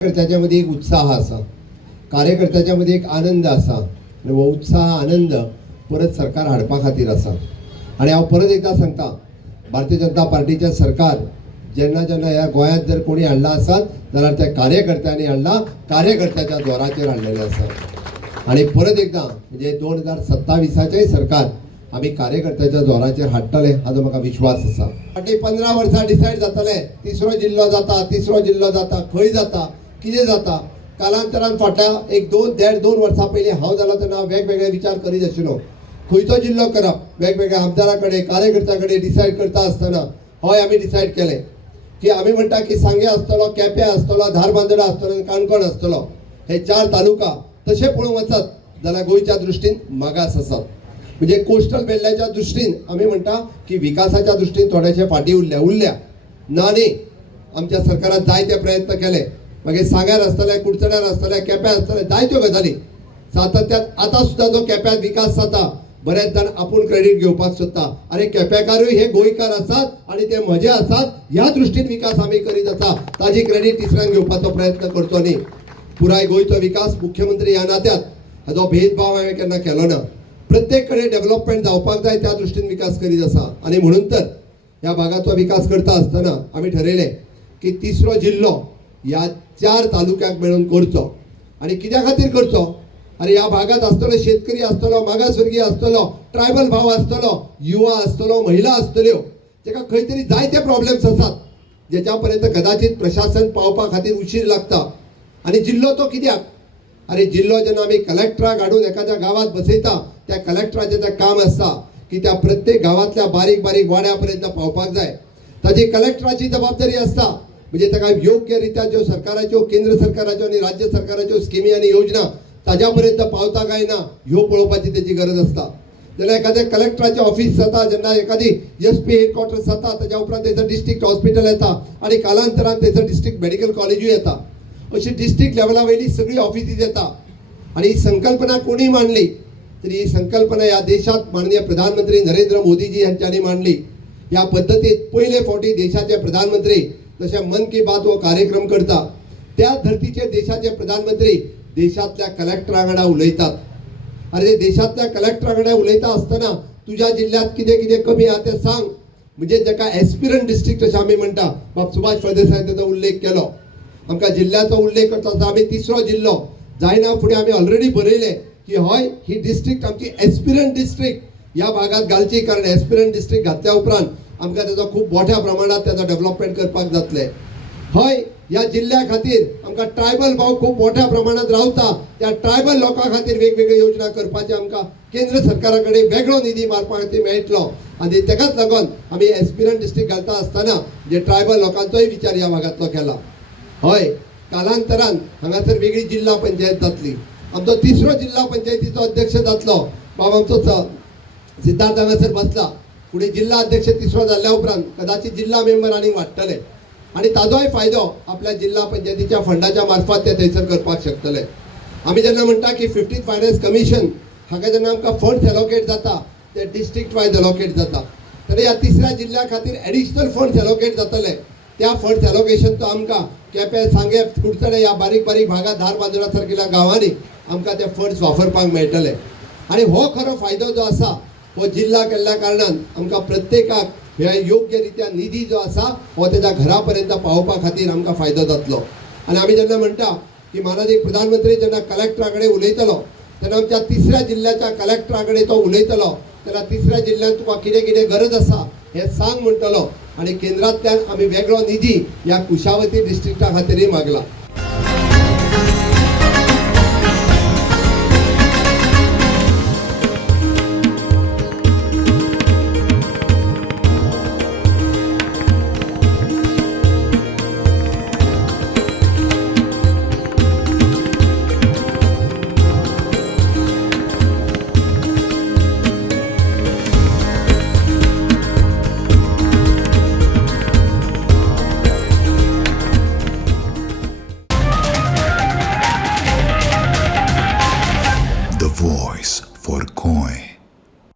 कार्यकर्त्याच्यामध्ये एक उत्साह असा, कार्यकर्त्याच्यामध्ये एक आनंद असा, वो उत्साह आनंद परत सरकार हाडपा खातीर असा। आणि हांव परत एकदा सांगता, भारतीय जनता पार्टीचे सरकार जेन्ना जेन्ना ह्या गोंयांत जर कोणी हाडला आसत जाल्यार त्या कार्यकर्त्यांनी हाडला, कार्यकर्त्याच्या जोराचेर हाडलेले आसा। आणि परत एकदा म्हणजे 2027चे सरकार आम्ही कार्यकर्त्याच्या जोराचेर हाडटले हाचो म्हाका विश्वास आसा। फाटीं 15 वर्सां डिसायड जातले तिसरो जिल्लो जाता, खंय जाता, कितें जाता। कालांतरान फाटल्या 1-2 वर्सां पयलीं हांव जालो तेन्ना वेगवेगळे विचार करीत आशिल्लो, खंयचो जिल्लो करप। वेगवेगळ्या आमदारा कडेन, कार्यकर्त्यां कडेन डिसायड करता आसतना हय आमी डिसायड केलें की आमी म्हणटा की सांगे आसतलो, केपें आसतलो, धारबांदोडा आसतलो आनी काणकोण आसतलो। हे 4 तालुका तशें पळोवंक वचत जाल्यार गोंयच्या दृश्टीन मागास आसात। म्हणजे कोस्टल बेल्टाच्या दृश्टीन आमी म्हणटा की विकासाच्या दृश्टीन थोडेशे फाटीं उरल्या ना न्ही। आमच्या सरकारान जायते प्रयत्न केले, मागीर सांग्यार आसतले, कुडचड्यार आसतले, केप्यां आसतले, जायत्यो गजाली सातत्यान आतां सुद्दां जो केप्यां विकास जाता बरेच जाण आपूण क्रेडीट घेवपाक सोदता। अरे केपेकारूय हे गोंयकार आसात आणि ते म्हजे आसात, ह्या दृश्टीन विकास आमी करीत आसा, ताजी क्रेडीट तिसऱ्यांक घेवपाचो प्रयत्न करचो न्ही। पुराय गोंयचो विकास मुख्यमंत्री ह्या नात्यात हाजो भेदभाव हांवें केन्ना केलो ना। प्रत्येक कडेन डेव्हलपमेंट जावपाक जाय त्या दृश्टीन विकास करीत आसा। आणि म्हणून तर ह्या भागाचो विकास करता आसतना आमी ठरयलें की तिसरो जिल्लो ह्या 4 तालुक्यांक मेळून करचो। आणि कित्या खातीर करचो? अरे ह्या भागात आसतलो शेतकरी आसतलो, मागासवर्गीय आसतलो, ट्रायबल भाव आसतलो, युवा आसतलो, महिला आसतल्यो, जेका खंय तरी जायते प्रॉब्लेम्स आसात जेच्या पर्यंत कदाचित प्रशासन पावपा खातीर उशीर लागता। आणि जिल्लो तो कित्याक? अरे जिल्लो जेन्ना आमी कलेक्टराक हाडून एखाद्या गावात बसयता, त्या कलेक्टराचें तें काम आसता की त्या प्रत्येक गावातल्या बारीक बारीक वाड्यापर्यंत पावपाक जाय, ताजी कलेक्टराची जबाबदारी आसता। म्हणजे ताका योग्य रित्या ज्यो सरकाराच्यो, केंद्र सरकाराच्यो आणि राज्य सरकाराच्यो स्किमी आणि योजना ताज्या पर्यंत पावता काय ना ह्यो पळोवपाची त्याची गरज आसता। जेन्ना एखाद्या कलेक्टराचें ऑफिस जाता, जेन्ना एखादी SP हेडक्वॉर्टर्स जाता, ताच्या उपरांत थंयसर डिस्ट्रिक्ट हॉस्पिटल येता आणि कालांतरान थंयसर डिस्ट्रिक्ट मेडिकल कॉलेजूय येता, अशी डिस्ट्रिक्ट लेवला वयली सगळी ऑफिसीस येता। आणि ही संकल्पना कोणी मांडली तरी ही संकल्पना या देशात माननीय प्रधानमंत्री नरेंद्र मोदीजी यांच्यानी मांडली। या पद्धतीत पहिले फावटी देशाचे प्रधानमंत्री जशे मन की बात हो कार्यक्रम करता, त्या धर्तीचे देशाचे प्रधानमंत्री देशातल्या कलेक्टरांकडे उलयतात। अरे देशातल्या कलेक्टरांकडे उलयता आसतना तुझ्या जिल्ह्यात कितें कितें कमी आहा तें सांग। म्हणजे जेका एस्पिरंट डिस्ट्रिक्ट अशें आमी म्हणटा, बाब सुभाष फळदेसाय ताचो उल्लेख केलो, आमकां जिल्ह्याचो उल्लेख करता आसतना आमी तिसरो जिल्लो जायना फुडें आमी ऑलरेडी बरयलें की हय ही डिस्ट्रिक्ट आमची एस्पिरंट डिस्ट्रिक्ट ह्या भागात घालची, कारण एस्पिरंट डिस्ट्रिक्ट घातल्या उपरांत आमकां ताचो खूब मोठ्या प्रमाणात ताचो डेव्हलपमेंट करपाक जातलें। हय या जिल्ह्या खातीर आमकां ट्रायबल भाव खूब मोठ्या प्रमाणात रावता, त्या ट्रायबल लोकां खातीर वेगवेगळ्यो योजना करपाचे आमकां केंद्र सरकारा कडेन वेगळो निधी मारपा खातीर मेळटलो। आणि तेकाच लागून आमी एस्पिरंट डिस्ट्रिक्ट घालता आसतना जे ट्रायबल लोकांचोय विचार ह्या भागांतलो केला। हय कालांतरान हांगासर वेगळी जिल्हा पंचायत जातली, आमचो तिसरो जिल्हा पंचायतीचो अध्यक्ष जातलो। बाब आमचो सिद्धार्थ हांगासर बसला, फुडें जिल्हा अध्यक्ष तिसरो जाल्ल्या उपरांत कदाचित जिल्हा मेंबर आनीक वाडटले आणि ताजोय फायदो आपल्या जिल्हा पंचायतीच्या फंडाच्या मार्फत ते थंयसर करपाक शकतले। आमी जेन्ना म्हणटा की 15th फायनान्स कमिशन हाका जेन्ना आमकां फंड्स एलोकेट जाता ते डिस्ट्रिक्ट वायज एलोकेट जाता, तर ह्या तिसऱ्या जिल्ह्या खातीर एडिशनल फंड्स एलोकेट जातले। त्या फंड्स एलोकेशनचो आमकां केपें, सांगे, कुडचडे ह्या बारीक बारीक भागात, धारबांदोडा सारकिल्या गांवांनी आमकां ते फंड्स वापरपाक मेळटले। आणि हो खरो फायदो जो आसा हो जिल्हा केल्ल्या कारणान आमकां प्रत्येकाक ह्या योग्य रित्या निधी जो आसा हो त्याच्या घरापर्यंत पावोवपा खातीर आमकां फायदो जातलो। आणि आमी जेन्ना म्हणटा की माननीय प्रधानमंत्री जेन्ना कलेक्टरा कडेन उलयतलो तेन्ना आमच्या तिसऱ्या जिल्ह्याच्या कलेक्टरा कडेन तो उलयतलो तेन्ना तिसऱ्या जिल्ह्यांत तुका कितें कितें गरज आसा हें सांग म्हणटलो। आणि केंद्रांतल्यान आमी वेगळो निधी ह्या कुशावती डिस्ट्रिक्टा खातीरय मागला।